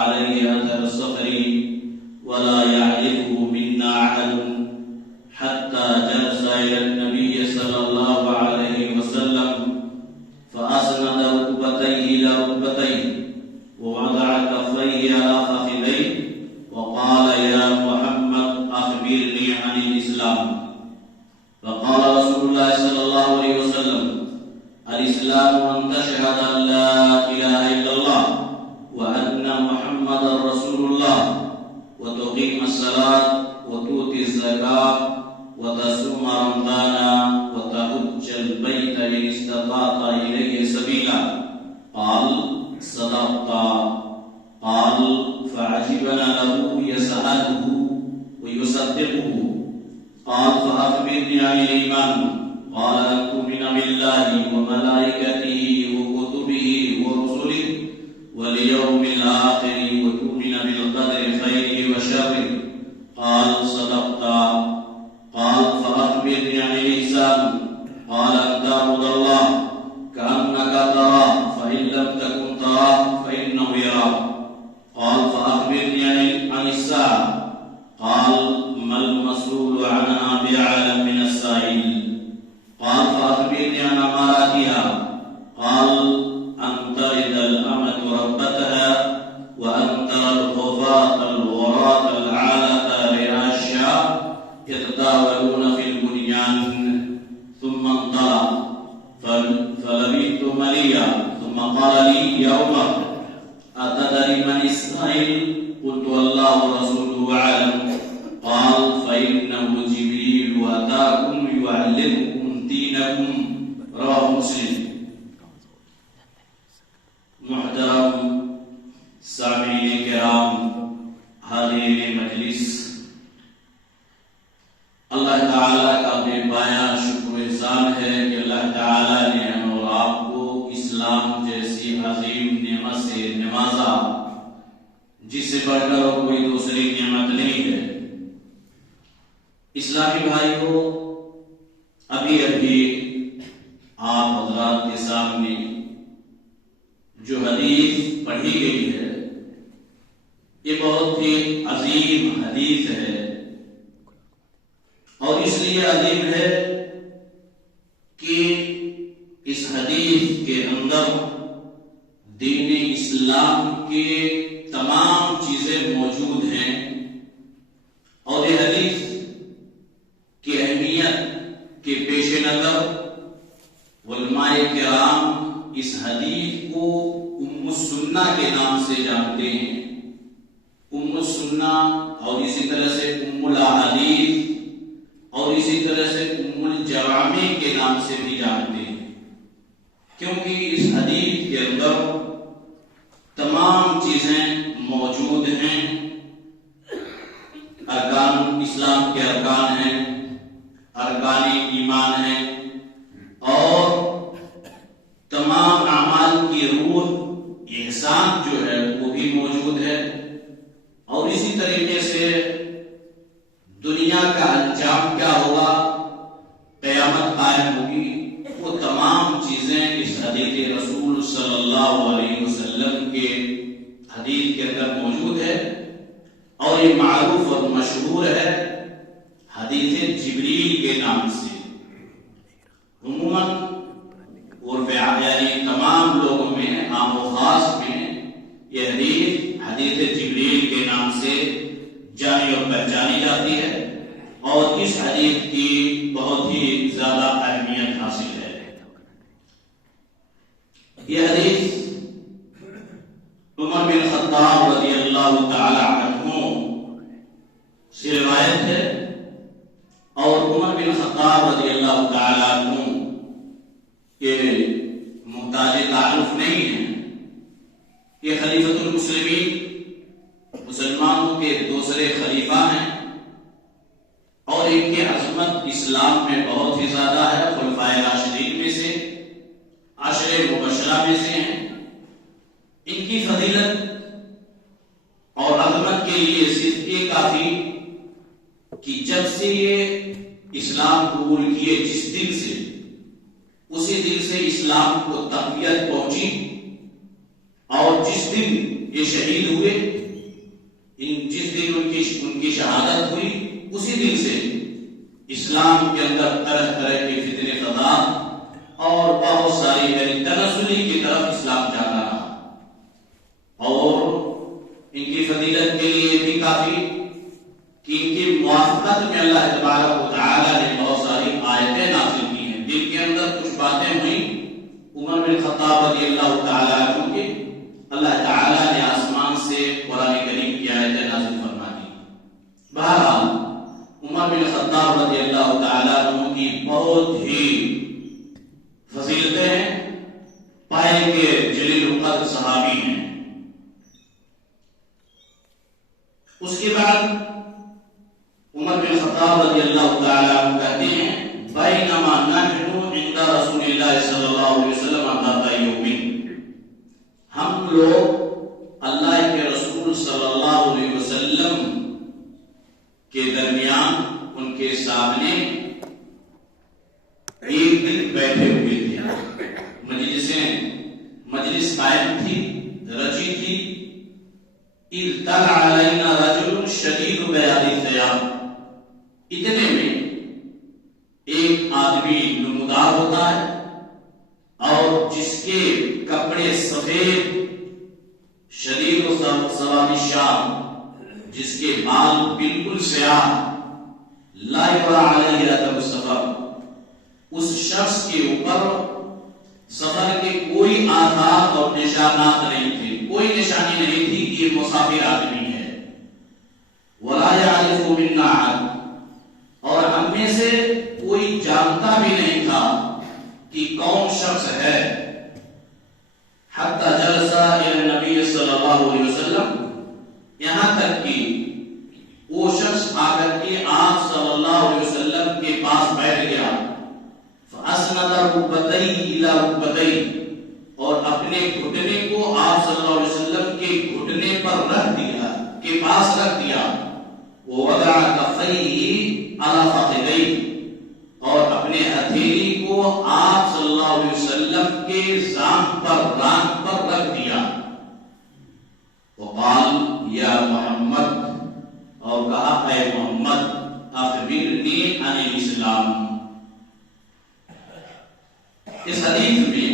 عليه أثر السفر ولا يعرفه منا أحد حتى جلس إلى النبي صلى الله عليه وسلم فأسند ركبتيه إلى ركبتيه ووضع كفيه على فخذيه وقال يا محمد أخبرني عن الإسلام. فقال رسول الله صلى الله عليه وسلم الإسلام أن تشهد أن لا إله إلا الله وأن محمدا رسول الله وتقيم الصلاة وتؤتي الزكاة وتصوم رمضان وتحج البيت إن استطعت إليه سبيلا. قال صدقت. قال فعجبنا له يسأله ويصدقه. قال فأخبرني عن الإيمان. قال أن تؤمن بالله وملائكته وكتبه ورسله واليوم الآخر وتؤمن بالقدر خيره وشره. قال صدقت. قال فأخبرني عن الإحسان. قال أن تعبد الله كأنك تراه فإن لم تكن تراه فإنه يراك. قال فأخبرني عن الساعة. قال ما المسؤول عنها بأعلم من السائل. قال فأخبرني عن أماراتها. قال أن تلد الأمة ربتها وأن ترى الخفاة العراة العالة رعاء الشاة يتداولون في البنيان. ثم انطلق فلبثت مليا ثم قال لي يا عمر أتدري من السائل؟ قلت والله ورسوله أعلم. قال فإنه جبريل أتاكم يعلمكم دينكم. رواه مسلم. محترم سامعین کرام، حاضرین مجلس، اللہ تعالیٰ کا بے پایا شکر و احسان ہے کہ اللہ تعالیٰ نے ہم اور آپ کو اسلام جیسی عظیم نعمت سے نوازا جس سے بڑھ کر اور کوئی دوسری نعمت نہیں ہے۔ اسلامی بھائیوں، ابھی آپ حضرات کے سامنے جو حدیث پڑھی گئی ہے یہ بہت ہی عظیم حدیث ہے، اور اس لیے عظیم ہے کہ اس حدیث کے اندر دین اسلام کے تمام چیزیں موجود ہیں، اور یہ حدیث کی اہمیت کے پیش نظر علماء کرام اس حدیث کو ام السنہ کے نام سے جانتے ہیں۔ ام السنہ اور اسی طرح سے ام الاحادیث اور اسی طرح سے ام الجوامع کے نام سے بھی جانتے ہیں، کیونکہ اس حدیث کے اندر تمام چیزیں موجود ہیں۔ ارکان اسلام کے ارکان ہیں، ارکان ایمان ہیں، اور تمام اعمال کی روح احسان جو ہے وہ بھی موجود ہے، اور اسی طریقے سے دنیا کا انجام کیا ہوگا، قیامت قائم ہوگی، وہ تمام چیزیں اس حدیث رسول صلی اللہ علیہ وسلم کے حدیث کے اندر موجود ہے، اور یہ معروف اور مشہور ہے حدیث جبریل کے نام سے۔ عموماً یعنی تمام لوگوں میں، عام و خاص میں، یہ حدیث جبریل کے نام سے جانی اور پہچانی جاتی ہے، اور اس حدیث کی بہت ہی زیادہ اہمیت حاصل ہے۔ یہ حدیث عمر بن خطاب رضی اللہ تعالی عنہ سے روایت ہے، اور عمر بن خطاب رضی اللہ تعالی عنہ یہ محتاج تعارف نہیں ہے، یہ خلیفۃ المسلمین، مسلمانوں کے دوسرے خلیفہ ہیں، اور ان کی عظمت اسلام میں بہت ہی زیادہ ہے۔ خلفائے راشدین میں سے، عشرہ مبشرہ میں سے ہیں۔ ان کی فضیلت اور عظمت کے لیے صرف یہ کافی کہ جب سے یہ اسلام قبول کیے، جس دن سے، اسی دن سے اسلام کو تقویت پہنچی، اور جس دن یہ شہید ہوئے، جس دن ان کی شہادت ہوئی، اسی دن سے اسلام کے اندر طرح طرح کے فتنے فساد اور بہت ساری تنزلی کی طرف اسلام جانا رہا۔ اور ان کی فضیلت کے لیے بھی کافی کہ ان کی موافقت میں اللہ تبارک و تعالی نے بہت ساری آیتیں نازل کی ہیں، جن کے اندر کچھ باتیں ہوئیں عمر بن خطاب رضی اللہ تعالی عنہ کے، اللہ تعالی نے آسمان سے قرآن کریم کی آیتیں نازل فرما دی۔ بہرحال عمر بن خطاب رضی اللہ تعالی عنہ کی بہت ہی فضیلتیں ہیں، پائے کے جلیل القدر صحابی ہیں۔ اس کے بعد عمر بن خطاب رضی اللہ تعالی عنہ کہتے ہیں بینما نحن عند رسول اللہ صلی اللہ علیہ وسلم ذات یوم، ہم لوگ اللہ کے رسول صلی اللہ علیہ وسلم کے درمیان ان کے سامنے ایک دن بیٹھے ہوئے تھے، مجلس قائم تھی، رچی تھی۔ اذ طلع علینا رجل شدید بیاض الثیاب، اتنے میں ایک آدمی نمودار ہوتا ہے اور جس کے کپڑے سفید، شدید سواد الشعر، جس کے بال بالکل سیاہ، لا یرى علیہ اثر السفر، اس شخص کے اوپر سفر کے کوئی آثار اور نشانات نہیں تھے، کوئی نشانی نہیں تھی کہ یہ مسافر آدمی ہے۔ ولا يعرف منا احد، اور ہم میں سے کوئی جانتا بھی نہیں تھا کہ کون شخص ہے۔ حتی جلس الى النبی صلی اللہ علیہ وسلم، یہاں تک کہ وہ شخص آ کر کے آپ صلی اللہ علیہ وسلم کے پاس بیٹھ گیا۔ فاسند ركبتيه الى ركبتيه، اور اپنے گھٹنے کو آپ صلی اللہ علیہ وسلم کے گھٹنے پر رکھ دیا، کے پاس رکھ دیا۔ ووضع كفيه على فخذيه، اور اپنے ہتھیلی کو آپ صلی اللہ علیہ وسلم کے زام پر، ران پر رکھ دیا۔ وقال یا محمد، اور کہا اے محمد، اخبرنی عن الاسلام۔ اس حدیث میں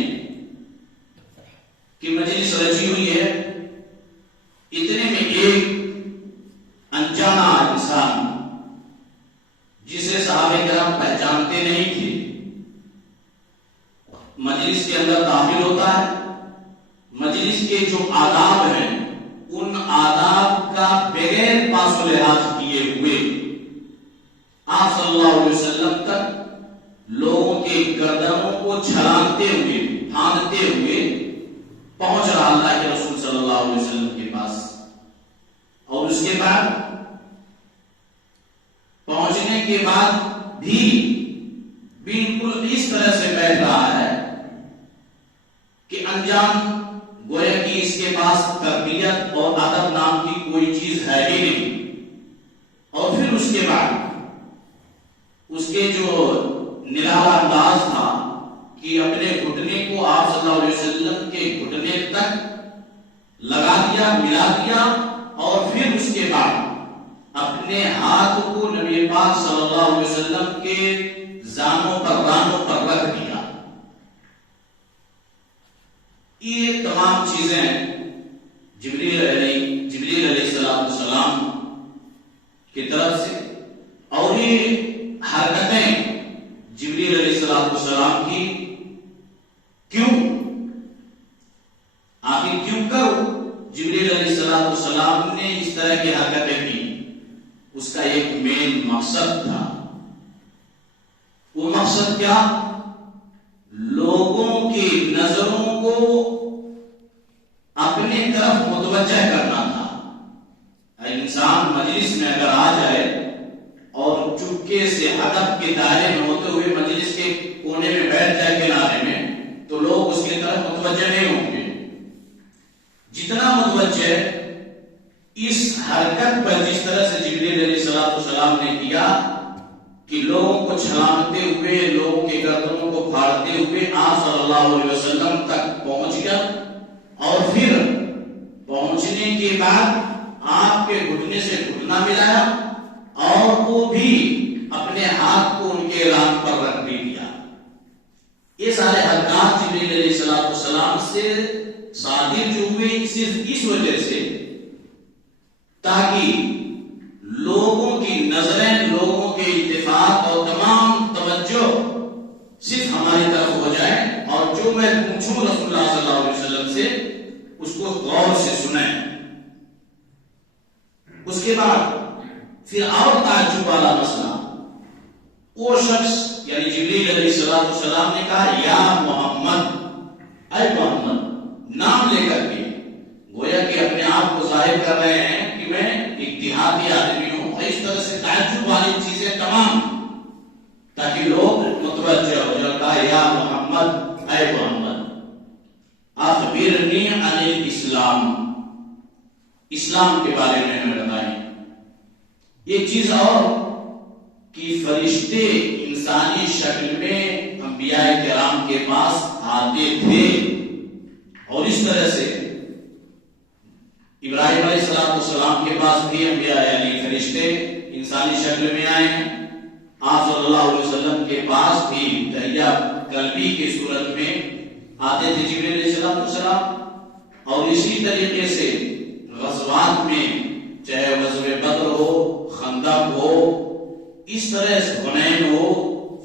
کہ مجلس رچی ہوئی ہے، اتنے میں ایک انجانا انسان جسے صحابہ کرام پہچانتے نہیں تھے، مجلس کے اندر داخل ہوتا ہے۔ مجلس کے جو آداب ہیں ان آداب کا بغیر پاس و لحاظ کیے ہوئے آپ صلی اللہ علیہ وسلم تک لوگوں کے گردنوں کو چھلانگتے ہوئے، پھاندتے ہوئے پہنچ رہا اللہ کے رسول صلی اللہ علیہ وسلم کے پاس۔ اور اس کے بعد پہنچنے کے بعد بھی بالکل اس طرح سے بیٹھ رہا ہے کہ انجان، گویا کہ اس کے پاس تربیت اور ادب نام کی کوئی چیز ہے ہی نہیں۔ اور پھر اس کے بعد اس کے جو نرالا انداز تھا کہ اپنے گھٹنے کو آپ صلی اللہ علیہ وسلم کے گھٹنے تک لگا دیا، ملا دیا، اور پھر اس کے بعد اپنے ہاتھ کو نبی پاک صلی اللہ علیہ وسلم کے زانوں پر، رانوں پر رکھ دیا۔ یہ تمام چیزیں جبریل علیہ السلام کی طرف سے، اور یہ حرکتیں جبریل علیہ السلام کی کیوں، آخر کیوں کرو جبریل علیہ السلام نے اس طرح کی حرکتیں کی؟ اس کا ایک مین مقصد تھا۔ وہ مقصد کیا؟ لوگوں کی نظروں کو اپنی طرف متوجہ کرنا تھا۔ انسان مجلس میں اگر آ جائے اور چپکے سے ادب کے دائرے میں ہوتے ہوئے مجلس کے کونے میں بیٹھ جائے کنارے میں، تو لوگ اس کی طرف متوجہ نہیں ہوں گے۔ جتنا متوجہ اس حرکت پر جس طرح سے جبریل علیہ السلام نے کیا کہ لوگوں کو چھلانگتے ہوئے، لوگوں کے گردنوں کو پھاڑتے ہوئے آپ صلی اللہ علیہ وسلم تک پہنچ گیا، اور پھر پہنچنے پہنچنے کے بعد آپ کے گھٹنے سے گھٹنا ملایا اور وہ بھی اپنے ہاتھ کو ان کے ران پر رکھ بھی دیا. یہ سارے حرکات جبریل علیہ السلام سے صادر جو ہوئے صرف اس وجہ سے تاکہ لوگوں کی نظریں، لوگوں کے اتفاق اور تمام توجہ صرف ہماری طرف ہو جائے اور جو میں پوچھوں رسول اللہ صلی اللہ علیہ وسلم سے اس کو غور سے سنیں. اس کے بعد پھر اور تعجب والا مسئلہ، وہ شخص یعنی جبریل علیہ السلام نے کہا یا محمد، اے محمد، نام لے کر کے، گویا کہ اپنے آپ کو ظاہر کر رہے ہیں کہ میں ایک دیہاتی آدمی ہوں. اور اس طرح سے تعجب والی چیزیں تمام تاکہ لوگ متوجہ ہو جائے. کہا یا محمد، اے محمد، اخبرنی عن الاسلام، اسلام کے بارے میں ہمیں بتائیں. ایک چیز اور کہ فرشتے انسانی شکل میں انبیاء کرام کے پاس آتے تھے اور اس طرح سے ابراہیم علیہ السلام کے پاس بھی انبیاء یعنی فرشتے انسانی شکل میں آئے ہیں. آپ صلی اللہ علیہ وسلم کے پاس بھی تحیہ قلبی کی صورت میں آتے تھے جبریل علیہ السلام. اور اسی طریقے سے غزوات میں چاہے غزوہ بدر ہو، خندق ہو، اس طرح سے حنین ہو،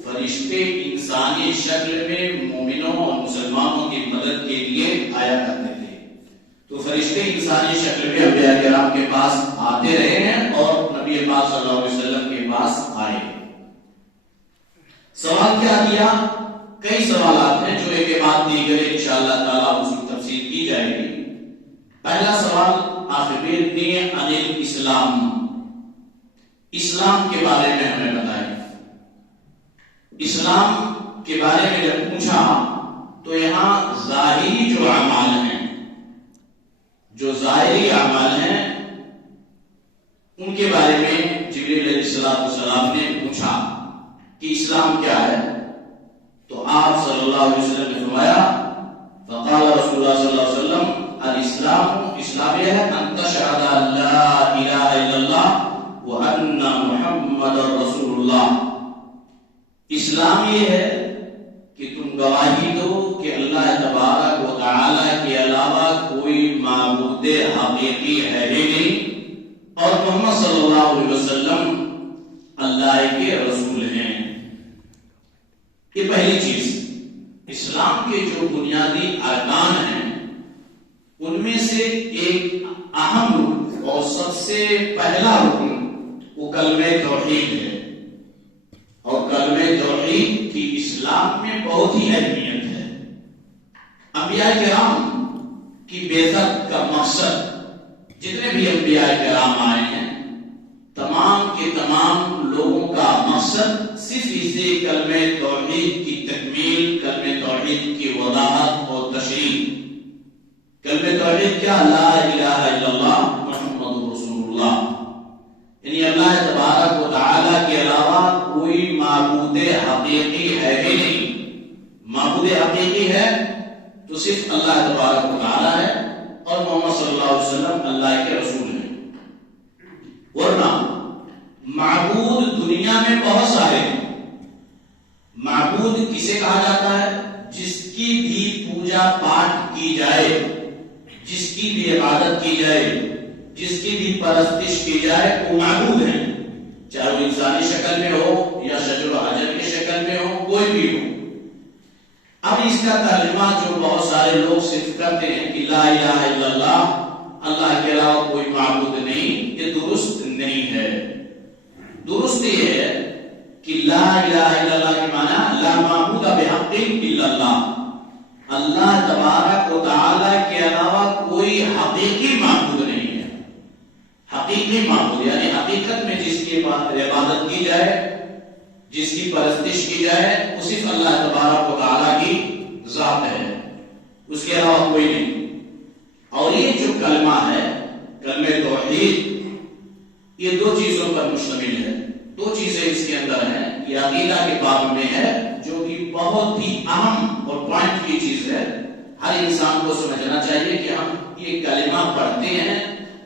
فرشتے انسانی شکل میں مومنوں اور مسلمانوں کی مدد کے لیے آیا کرتے تھے. تو فرشتے انسانی شکل میں انبیاء کرام کے پاس آتے رہے ہیں اور نبی پاک صلی اللہ علیہ وسلم کے پاس آئے. سوال کیا کیا؟ کئی سوالات ہیں جو ایک کے بعد دیگر انشاءاللہ تعالیٰ اس کی تفصیل کی جائے گی. پہلا سوال اخبرنی عن الاسلام، اسلام کے بارے میں ہمیں بتائیں. اسلام کے بارے میں جب پوچھا تو یہاں ظاہری جو اعمال ہیں، جو ظاہری اعمال ہیں ان کے بارے میں جبریل علیہ السلام نے پوچھا کہ اسلام کیا ہے. تو آپ صلی اللہ علیہ وسلم نے فرمایا فقال رسول اللہ صلی اللہ علیہ وسلم الاسلام، اسلام یہ ہے ان تشہد ان لا الہ الا اللہ وان محمد رسول اللہ. اسلام یہ ہے کہ تم گواہی دو کہ اللہ تبارک و تعالی کے علاوہ کوئی معبود حقیقی ہے ہی نہیں اور محمد صلی اللہ علیہ وسلم اللہ کے رسول ہیں. یہ پہلی چیز. اسلام کے جو بنیادی ارکان ہیں ان میں سے ایک اہم رکن اور سب سے پہلا رکن وہ کلمہ توحید ہے. اور کلمہ توحید کی اسلام میں بہت ہی اہمیت ہے. انبیاء کرام کی بعثت کا مقصد، جتنے بھی انبیاء کرام آئے ہیں تمام کے تمام لوگوں کا مقصد صرف اسے کلمہ توحید کی تکمیل، کلمہ توحید کی وضاحت اور تشریح. کلمہ توحید کیا؟ لا الہ الا اللہ محمد رسول اللہ، یعنی اللہ تبارک و تعالی کے علاوہ کوئی معبود حقیقی ہے ہی نہیں. معبود حقیقی ہے تو صرف اللہ تبارک و تعالی ہے اور محمد صلی اللہ علیہ وسلم اللہ کے رسول ہیں. ورنہ معبود دنیا میں بہت سارے ہیں. معبود کسے کہا جاتا ہے؟ جس کی بھی پوجا پاٹ کی جائے، جس کی بھی عبادت کی جائے، جس کی بھی پرستش کی جائے، وہ معبود ہیں. چاہے وہ انسانی شکل میں ہو یا شجر و حجر کی شکل میں ہو، کوئی بھی ہو. اب اس کا ترجمہ جو بہت سارے لوگ صرف کرتے ہیں کہ لا الہ الا اللہ، اللہ کے علاوہ کوئی معبود نہیں، یہ درست نہیں ہے. درست یہ ہے کہ لا الہ الا اللہ کے معنی لا معبود بحق الا اللہ، اللہ تبارک و تعالی کے علاوہ کوئی حقیقی معبود نہیں ہے. حقیقی معبود یعنی حقیقت میں جس کی عبادت کی جائے، جس کی پرستش کی جائے، وہ صرف اللہ تبارک و تعالی کی ذات ہے، اس کے علاوہ کوئی نہیں. اور یہ جو کلمہ ہے، کلمہ توحید، یہ دو چیزوں پر مشتمل ہے. دو چیزیں اس کے اندر ہیں. یہ عقیدہ کے باب میں ہے جو کہ بہت ہی اہم اور پوائنٹ کی چیز ہے. ہر انسان کو سمجھنا چاہیے کہ ہم یہ کلمہ پڑھتے ہیں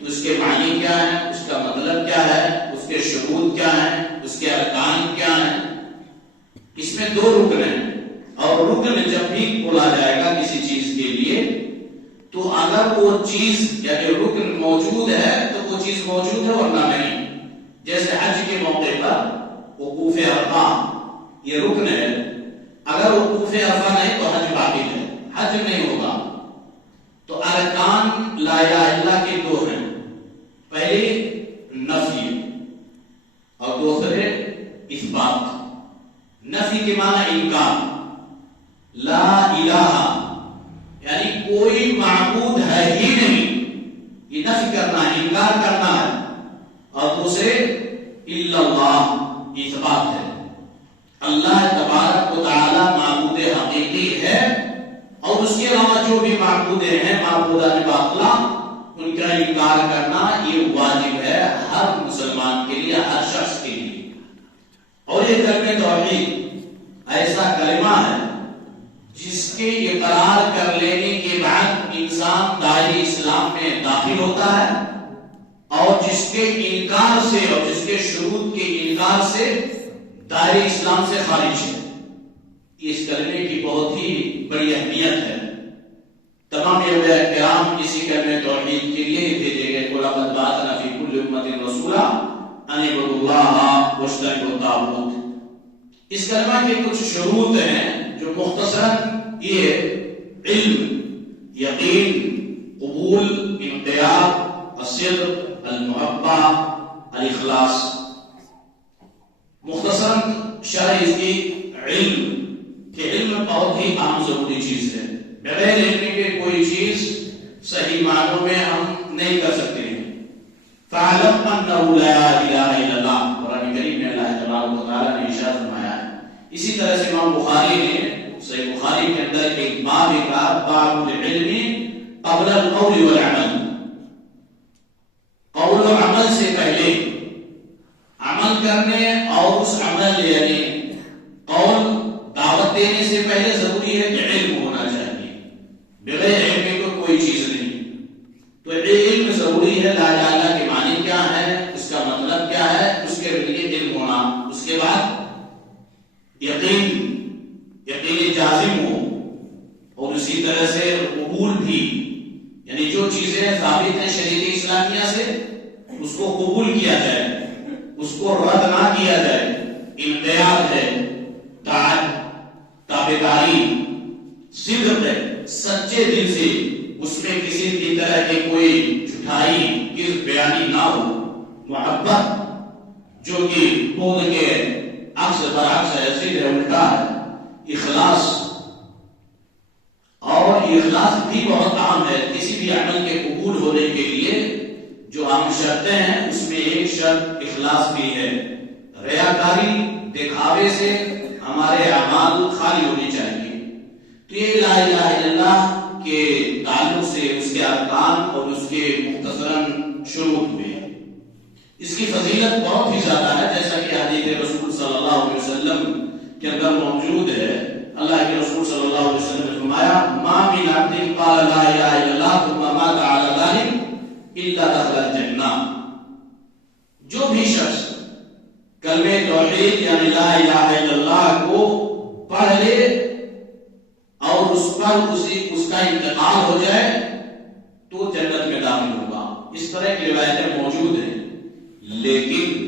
اس کے معنی کیا ہے، اس کا مطلب کیا ہے، اس کے شروط کیا ہیں، اس کے ارکان کیا ہیں. اس میں 2 رکن ہیں، اور رکن جب بھی بولا جائے گا کسی چیز کے لیے تو اگر وہ چیز یعنی رکن موجود ہے تو وہ چیز موجود ہے ورنہ نہیں. جیسے حج کے موقع پر وقوف عرفہ یہ رکن ہے، اگر وقوف عرفہ نہیں تو حج باطل ہے، حج نہیں ہوگا. تو ارکان لا الہ الا اللہ کے 2 ہیں، پہلی نفی اور دوسرے اثبات. نفی کے معنی انکار، لا الہ یعنی کوئی معبود ہے ہی نہیں، یہ نفی کرنا ہے، انکار کرنا ہے. اور دوسرے الا اللہ، اثبات ہے. اللہ تبارک و تعالی معبود حقیقی ہے، اور اس کے علاوہ جو بھی معبود ہیں معبودان باطلہ ان کا انکار کرنا یہ واجب ہے ہر مسلمان کے لیے، ہر شخص کے لیے. اور یہ کلمہ توحید ایسا کلمہ ہے جس کے اقرار کر لینے کے بعد انسان دائرہ اسلام میں داخل ہوتا ہے، اور جس کے انکار سے اور جس کے شروط کے انکار سے دائرہ اسلام سے خارج ہے. اس کلمے کی بہت ہی بڑی اہمیت ہے. تمام اولیاء کرام اسی کلمہ توحید کے لیے بھیجے گئے. وَلَقَدْ بَعَثْنَا فِي كُلِّ أُمَّةٍ رَسُولًا أَنِ اعْبُدُوا اللَّهَ وَاجْتَنِبُوا الطَّاغُوتَ. اس کلمہ کے کچھ شروط ہیں جو مختصراً یہ علم، یقین، قبول، انقیاد، الصدق، المحبہ، الاخلاص. مختصراً شرح اس کی علم کہ علم بہت ہی اہم ضروری چیز ہے. بغیر علم کے کوئی چیز صحیح معنوں میں ہم نہیں کر سکتے ہیں. فَعَلَمْ أَنَّهُ لَا إِلَهَ إِلَّا اللَّهُ، قرآن کریم میں اللہ تبارک و تعالیٰ نے ارشاد فرمایا ہے. اسی طرح سے امام بخاری نے صحیح بخاری کے اندر ایک باب لکھا، باب العلم قبل القول والعمل. قول و عمل سے پہلے عمل کرنے اور اس عمل یعنی قول دعوت دینے سے پہلے ضروری ہے کہ علم ہونا چاہیے. بغیر علم کو کوئی چیز نہیں. تو علم ضروری ہے. لا الہ الا اللہ کے معنی کیا ہے، اس کا مطلب کیا ہے، اس کے لیے علم ہونا. اس کے بعد یقین جازم ہو، اور اسی طرح سے قبول بھی، یعنی جو چیزیں ثابت ہیں شریعت اسلامیہ سے اس کو قبول کیا جائے، اس کو رد نہ کیا جائے. انقیاد ہے، تابعداری، صدق ہے، سچے دل سے اس میں کسی بھی طرح کی کوئی جھوٹائی کس بیانی نہ ہو. محبت جو کہ بول کے عکس برعکس ہے، سیدھے الٹا ہے. اخلاص، اور اخلاص بھی بہت اہم ہے. کسی بھی عمل کے قبول ہونے کے لیے جو اہم شرطیں ہیں اس میں ایک شرط اخلاص بھی ہے. ریاکاری، دکھاوے سے ہمارے اعمال خالی ہونی چاہیے. تو یہ لا الہ الا اللہ کے تعلق سے اس کے ارکان اور اس کے مختصراً شروط ہوئے. اس کی فضیلت بہت ہی زیادہ ہے، جیسا کہ حدیث رسول صلی اللہ علیہ وسلم کے اندر موجود ہے. اللہ کے رسول صلی اللہ علیہ وسلم نے فرمایا، ما من عبد قال لا الہ الا اللہ ثم مات على ذلك الا دخل الجنہ. جو بھی شخص کلمہ توحید یعنی لا الہ الا اللہ کو پڑھ لے اور اس پر اس کا انتقال ہو جائے تو جنت میں داخل ہوگا. اس طرح کی روایتیں موجود ہیں. لیکن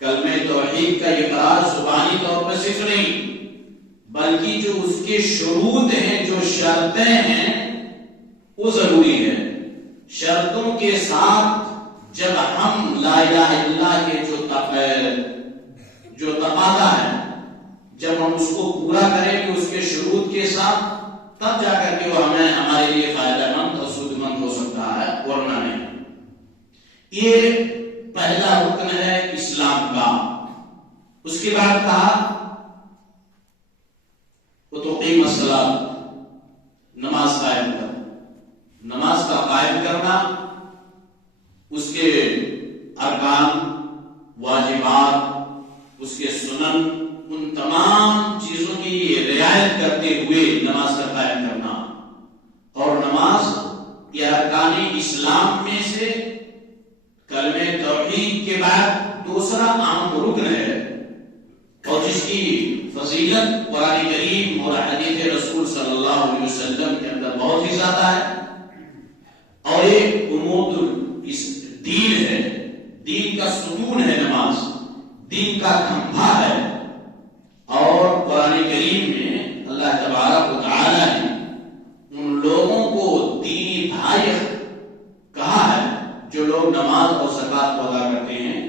کلمہ توحید کا اقرار زبانی طور پر صرف نہیں، بلکہ جو اس کے شروط ہیں، جو شرطیں ہیں، وہ ضروری ہے. شرطوں کے ساتھ جب ہم لا الہ الا اللہ کے جو تقاضا ہے جب ہم اس کو پورا کریں گے اس کے شروط کے ساتھ، تب جا کر کے وہ ہمارے لیے فائدہ مند اور سود مند ہو سکتا ہے، ورنہ نہیں. یہ پہلا رکن ہے اسلام کا. اس کے بعد کہا وتقیم الصلاۃ، نماز قائم کر. نماز کا قائم کرنا، اس کے ارکان، واجبات، اس کے سنن، ان تمام چیزوں کی رعایت کرتے ہوئے نماز کا قائم کرنا. اور نماز یہ ارکان اسلام میں سے کلمہ توحید کے بعد دوسرا اہم رکن ہے، اور جس کی فضیلت قرآن کریم اور حدیث رسول صلی اللہ علیہ وسلم کے اندر بہت ہی زیادہ ہے، اور ایک عمود اس دین ہے، دین کا ستون ہے نماز، دین کا کھمبا ہے۔ اور قرآن کریم میں اللہ تبارک و تعالی نے ان لوگوں کو دینی بھائی کہا ہے جو لوگ نماز اور زکات کو ادا کرتے ہیں،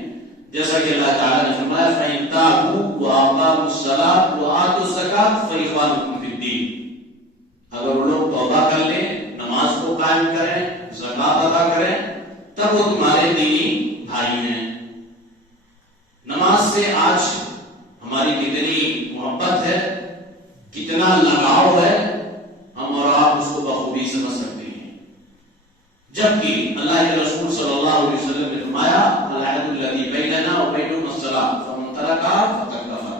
جیسا کہ اللہ تعالی نے فرمایا فَإِن تَابُوا وَأَقَامُوا الصَّلَاةَ وَآتُوا الزَّكَاةَ فَإِخْوَانُكُمْ فِي الدِّينِ۔ اگر وہ لوگ توبہ کر لیں، نماز کو قائم کریں، زکات ادا کریں، تب وہ تمہارے دینی بھائی ہیں۔ نماز سے آج ہماری کتنی محبت ہے، کتنا لگاؤ ہے، ہم اور آپ اس کو بخوبی سمجھ سکتے ہیں، جبکہ اللہ کے رسول صلی اللہ علیہ وسلم نے فرمایا العہد الذی بیننا وبینہم الصلاۃ فمن ترکہا فقد کفر۔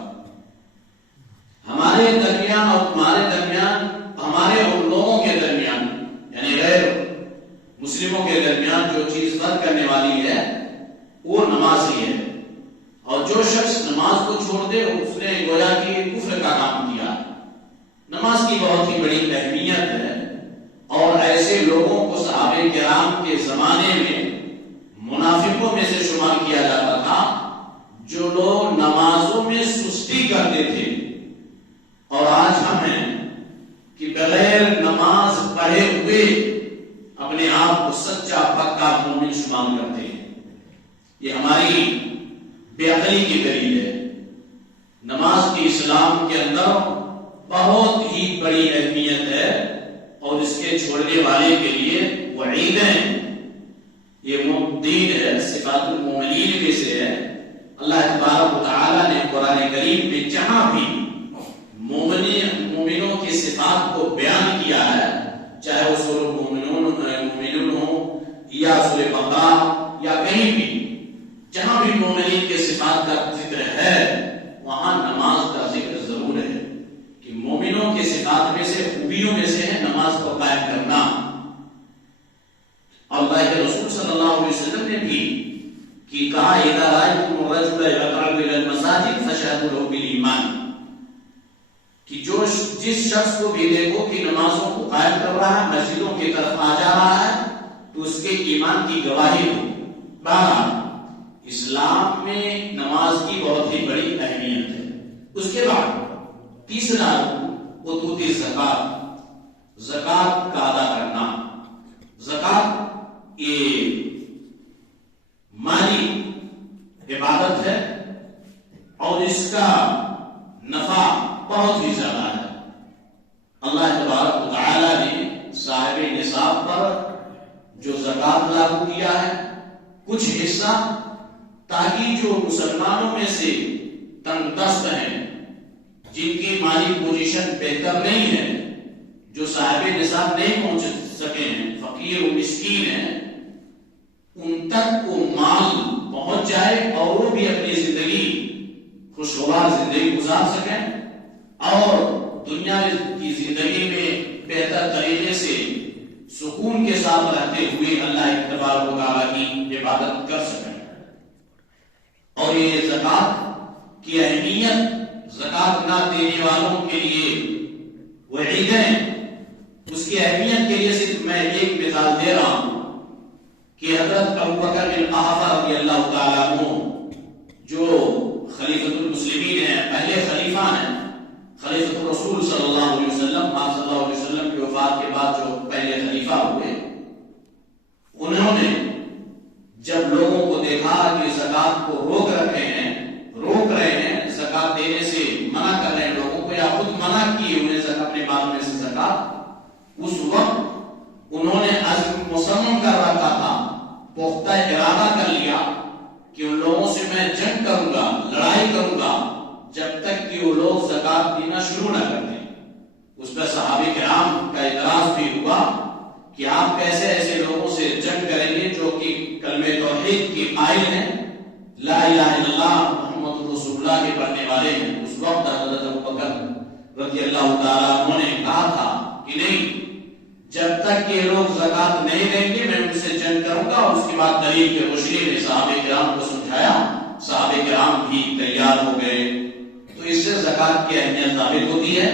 ہمارے درمیان اور تمہارے درمیان، ہمارے اور لوگوں کے درمیان یعنی غیر مسلموں کے درمیان جو چیز فرق کرنے والی ہے وہ نماز ہی ہے، اور جو شخص نماز کو چھوڑ دے اس نے گویا کہ کفر کا کام کیا۔ نماز کی بہت ہی بڑی اہمیت ہے، اور ایسے لوگوں کو صحابہ کرام کے زمانے میں منافقوں میں سے شمار کیا جاتا تھا جو لوگ نمازوں میں سستی کرتے تھے، اور آج ہم ہیں کہ بغیر نماز پڑھے ہوئے اپنے آپ کو سچا پکا مومن شمار کرتے ہیں۔ یہ ہماری بے عقلی کی دلیل ہے۔ نماز کی اسلام کے اندر بہت ہی بڑی اہمیت ہے، اور اس کے چھوڑنے والے کے لیے وعیدیں، یہ دین ہے، صفات المومنین میں سے ہے۔ اللہ تبارک و تعالی نے قرآن کریم میں جہاں بھی مومنوں کی صفات کو بیان کیا ہے، چاہے وہ سورہ مومنون ہو یا سورہ بقرہ یا کہیں بھی، جہاں بھی مومنین کے صفات کا ذکر ہے وہاں نماز کا ذکر ضرور ہے، کہ مومنوں کے صفات میں سے، خوبیوں میں سے ہے نماز کو قائم کرنا۔ اللہ کے رسول صلی اللہ علیہ وسلم نے بھی کہ کہا اذا رأیتم الرجل یقرب الی المساجد فاشهدوا له بالایمان، کہ جس شخص کو بھی دیکھو کہ نمازوں کو قائم کر رہا ہے، مسجدوں کی طرف آ جا رہا ہے، تو اس کے ایمان کی گواہی ہو۔ بہرحال اسلام میں نماز کی بہت ہی بڑی اہمیت ہے۔ اس کے بعد تیسرا حدود زکات، زکات کا ادا کرنا۔ زکات یہ مالی عبادت ہے، اور اس کا نفع بہت ہی زیادہ ہے۔ اللہ تبارک و تعالی نے صاحب نصاب پر جو زکات لاگو کیا ہے، کچھ حصہ تاکہ جو مسلمانوں میں سے تنگ دست ہیں، جن کی مالی پوزیشن بہتر نہیں ہے، جو صاحب نصاب نہیں پہنچ سکے ہیں، فقیر و مسکین ہیں، ان تک وہ مال پہنچ جائے اور وہ بھی اپنی زندگی خوشگوار زندگی گزار سکیں، اور دنیا کی زندگی میں بہتر طریقے سے سکون کے ساتھ رہتے ہوئے اللہ تبارک و تعالی کی عبادت کر سکیں۔ اور یہ زکات کی اہمیت، زکات نہ دینے والوں کے لیے وعیدیں، اس کی اہمیت کے لیے صرف میں ایک مثال دے رہا ہوں کہ حضرت ابوبکر بن قحافہ رضی اللہ تعالیٰ عنہ جو خلیفۃ المسلمین ہیں، پہلے خلیفہ ہیں، خلیفۃ الرسول صلی اللہ علیہ وسلم، آپ صلی اللہ علیہ وسلم کی وفات کے بعد جو پہلے خلیفہ ہوئے، انہوں نے جب لوگوں کو دیکھا کہ زکات کو روک رہے ہیں، زکات دینے سے منع کر رہے ہیں لوگوں کو، یا خود منع کی انہیں اپنے مال میں سے زکات، اس وقت انہوں نے عزم مصمم کر رکھا تھا، پختہ ارادہ کر لیا کہ ان لوگوں سے میں جنگ کروں گا، لڑائی کروں گا، جب تک کہ وہ لوگ زکات دینا شروع نہ کر دیں۔ اس پر صحابہ کرام کا اعتراض بھی ہوا کہ آپ کیسے ایسے لوگوں سے جنگ کریں گے جو کہ کلمہ توحید کے قائل ہیں، لا الہ الا اللہ محمد رسول اللہ کے پڑھنے والے ہیں۔ اس وقت حضرت ابوبکر رضی اللہ تعالیٰ عنہ نے کہا تھا کہ نہیں، جب تک کہ لوگ زکات نہیں دیں گے میں ان سے جنگ کروں گا. اور اس کے بعد طریق روشنی نے صحابہ کرام کو سمجھایا, صحابہ کرام بھی تیار ہو گئے. تو اس سے زکات کی اہمیت ثابت ہوتی ہے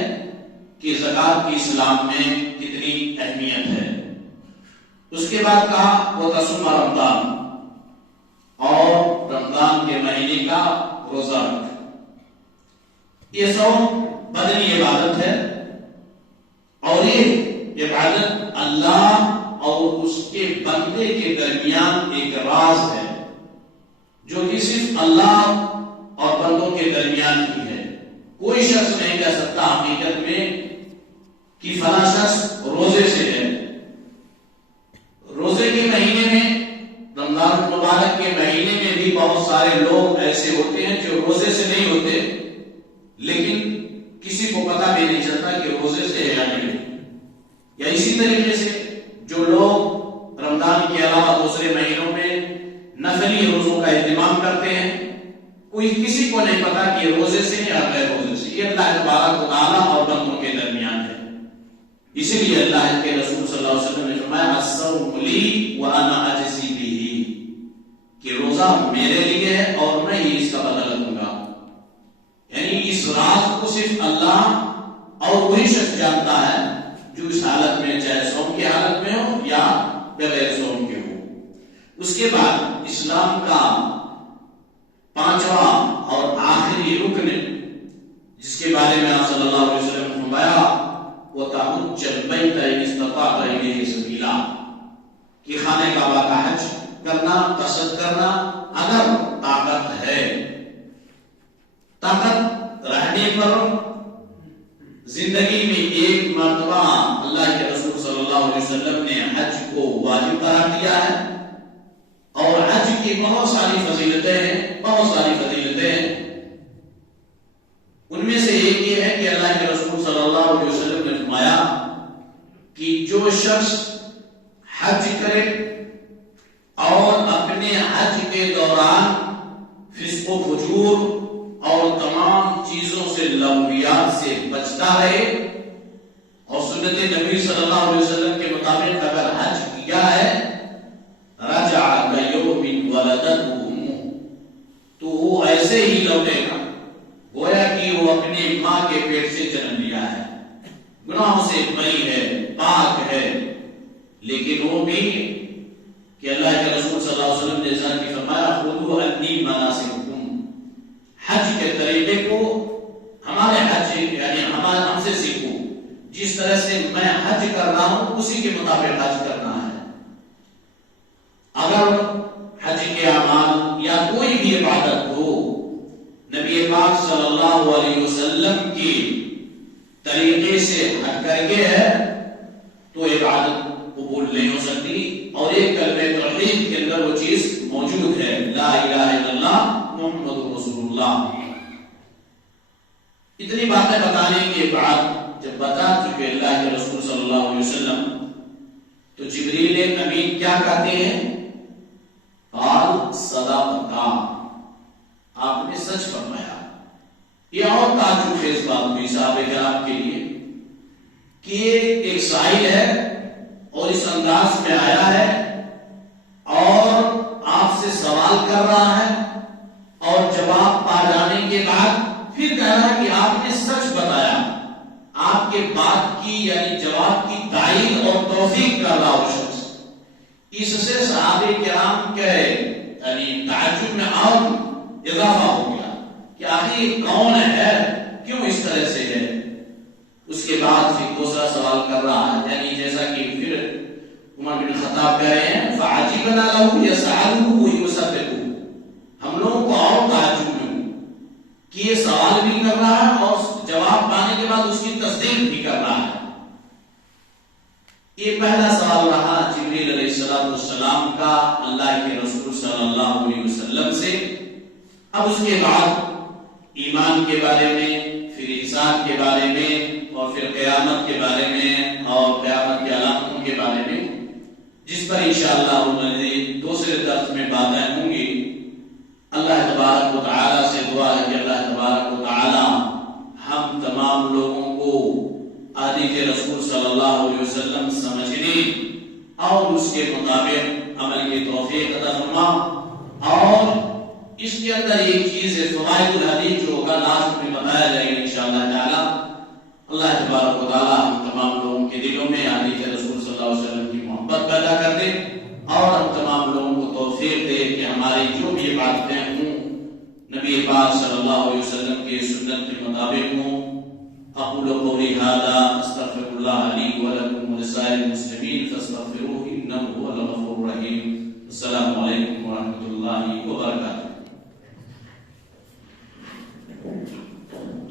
کہ زکات کی اسلام میں کتنی اہمیت ہے. اس کے بعد کہا وہ تصوم رمضان, اور رمضان کے مہینے کا روزہ رکھ. یہ صوم بدنی عبادت ہے, اور یہ عبادت اللہ اور اس کے بندے کے درمیان ایک راز ہے جو کہ صرف اللہ اور بندوں کے درمیان کی ہے. کوئی شخص نہیں کہہ سکتا حقیقت میں کہ فلاں شخص روزے سے ہے. روزے کے مہینے میں, رمضان المبارک کے مہینے میں بھی بہت سارے لوگ ایسے ہوتے ہیں جو روزے سے نہیں ہوتے, لیکن کسی کو پتہ بھی نہیں چلتا کہ روزے سے ہے یا نہیں. یا اسی طریقے سے جو لوگ رمضان کے علاوہ دوسرے مہینوں میں نفلی روزوں کا اہتمام کرتے ہیں, کوئی کسی کو نہیں پتا کہ روزے سے یا غیر روزے سے. یہ اللہ تبارک و تعالیٰ اور بندوں کے درمیان ہے. اسی لیے اللہ کے رسول صلی اللہ علیہ وسلم نے فرمایا الصوم لی وانا اجزی بہ, کہ روزہ میرے لیے ہے اور میں ہی اس کا بدلہ دوں گا. یعنی اس راز کو صرف اللہ اور وہی شخص جانتا ہے جو اس حالت میں, چاہے صوم کی حالت میں ہو یا بغیر صوم کے ہو. اس کے بعد اسلام کا پانچواں اور آخری رکن جس کے بارے میں آپ صلی اللہ علیہ وسلم نے فرمایا وَتَحُجَّ الْبَيْتَ إِنِ اسْتَطَعْتَ إِلَيْهِ سَبِيلًا, کہ خانہ کعبہ کا حج کرنا, قصد کرنا اگر طاقت ہے. طاقت رہنے پر زندگی میں ایک مرتبہ اللہ کے رسول صلی اللہ علیہ وسلم نے حج کو واجب قرار دیا ہے, اور حج کی بہت ساری فضیلتیں ہیں, بہت ساری فضیلتیں ہیں. ان میں سے ایک یہ ہے کہ اللہ کے رسول صلی اللہ علیہ وسلم نے فرمایا کہ جو شخص حج کرے اور اپنے حج کے دوران فسق و فجور اور تمام چیزوں سے لغویات سے بچتا رہے, اور سنت نبی صلی اللہ علیہ وسلم کے مطابق اگر حج کیا ہے رجع کیوم ولدته امه, تو وہ ایسے ہی لوٹے گا گویا کہ وہ اپنے ماں کے پیٹ سے جنم لیا ہے, گناہوں سے بری ہے, پاک ہے. لیکن وہ بھی کہ اللہ کے رسول صلی اللہ علیہ وسلم نے ذات کی فرمایا خذوا عنی مناسککم, حج کے طریقے کو ہمارے حج یعنی ہم سے سیکھو, جس طرح سے میں حج کر رہا ہوں اسی کے مطابق حج کرنا ہے. اگر حج کے اعمال یا کوئی بھی عبادت ہو نبی پاک صلی اللہ علیہ وسلم کی طریقے سے ہٹ کر کے ہے تو عبادت قبول نہیں ہو سکتی, اور ایک کلمہ توحید کے اندر وہ چیز موجود ہے, لا الہ الا اللہ محمد رسول اللہ. اتنی باتیں بتانے کے بعد جب بتا چکے اللہ کے رسول صلی اللہ علیہ وسلم, تو جبریل امین کیا کہتے ہیں, قال صدقتا, آپ نے سچ فرمایا. یہ اور تعجب خیز بات ہوئی صحابہ کرام کے لیے کہ یہ ایک سائل ہے اور اس انداز میں آیا ہے اور آپ سے سوال کر رہا ہے, اور جواب پا جانے کے بعد پھر کہہ رہا ہے کہ آپ نے سچ بتایا. آپ کے بات کی یعنی جواب کی تائید اور توثیق کر رہا ہو شخص. اس سے صحابہ کرام کے یعنی تعجب میں اور اضافہ ہو گیا کہ آخر کون ہے, کیوں اس طرح سے ہے. اس کے بعد پھر دوسرا سوال کر رہا ہے, یعنی جیسا کہ پھر عمر بن خطاب کہہ رہے ہیں فعجبنا له يسأله ويصدقه, ہم لوگوں کو اور تعجب میں کہ یہ سوال بھی کر رہا ہے اور جواب پانے کے بعد اس کی تصدیق بھی کر رہا ہے. یہ پہلا سوال رہا جبریل علیہ السلام کا اللہ کے رسول صلی اللہ علیہ وسلم سے. اب اس کے بعد ایمان کے بارے میں, پھر احسان کے بارے میں, اور پھر قیامت کے بارے میں اور قیامت کی علامتوں کے بارے میں, جس پر انشاءاللہ دوسرے درس میں باتیں ہوں گی. اللہ تبارک و تعالی سے دعا ہے کہ اللہ تبارک و تعالی ہم تمام لوگوں کو حدیث رسول صلی اللہ علیہ وسلم سمجھنے عطا فرما. اور اس کے اندر ایک چیز ہے فوائد الحدیث جو ہوگا لاسٹ میں بتایا جائے گا انشاءاللہ تعالی. اللہ تبارک و تعالی ہم تمام لوگوں کے دلوں میں حدیث رسول صلی اللہ علیہ وسلم کی محبت پیدا کر دے اور ہم تمام لوگوں کو توفیق دے کہ ہماری جو بھی عبادتیں ہوں نبی پاک صلی اللہ علیہ وسلم کی سنت کے مطابق ہوں. اقول قولی ھذا استغفر اللہ لی ولکم ولسائر المسلمین فاستغفروہ انہ هو الغفور الرحیم. السلام علیکم ورحمۃ اللہ وبرکاتہ.